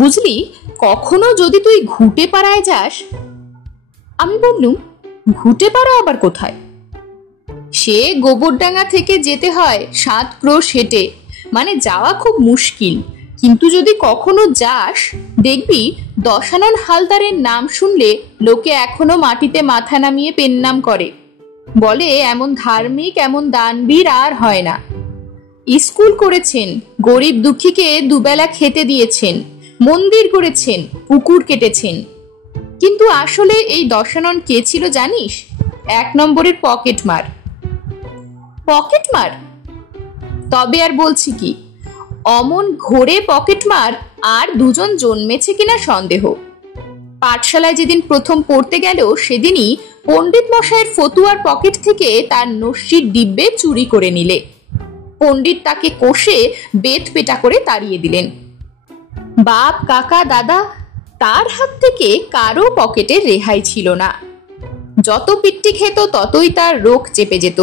বুঝলি, কখনো যদি তুই ঘুটে পাড়ায় যাস। আমি বললুম, ঘুটে পাড়া আবার কোথায়? সে গোবরডাঙ্গা থেকে যেতে হয় 7 ক্রোশ হেঁটে, মানে যাওয়া খুব মুশকিল। কিন্তু যদি কখনো যাস, দেখবি দশানন হালদারের নাম শুনলে লোকে এখনো মাটিতে মাথা নামিয়ে পেন্নাম করে, বলে এমন ধার্মিক এমন দানবীর আর হয় না। স্কুল করেছেন, গরিব দুঃখীকে দুবেলা খেতে দিয়েছেন, মন্দির করেছেন, পুকুর কেটেছেন। কিন্তু আসলে এই দশানন কে ছিল জানিস? 1 নম্বরের পকেটমার। পকেটমার? তবে আর বলছি কি, অমন ঘোরে পকেটমার আর 2 জন জন্মেছে কিনা সন্দেহ। পাঠশালায় যেদিন প্রথম পড়তে গেল, সেদিনই পণ্ডিত মশাইয়ের ফতুয়ার পকেট থেকে তার নস্যির ডিব্বে চুরি করে নিলে। পণ্ডিত তাকে কষে বেত পেটা করে তাড়িয়ে দিলেন। বাপ, কাকা, দাদা, তার হাত থেকে কারো পকেটে রেহাই ছিল না। যত পিট্টি খেত ততই তার রোগ চেপে যেত।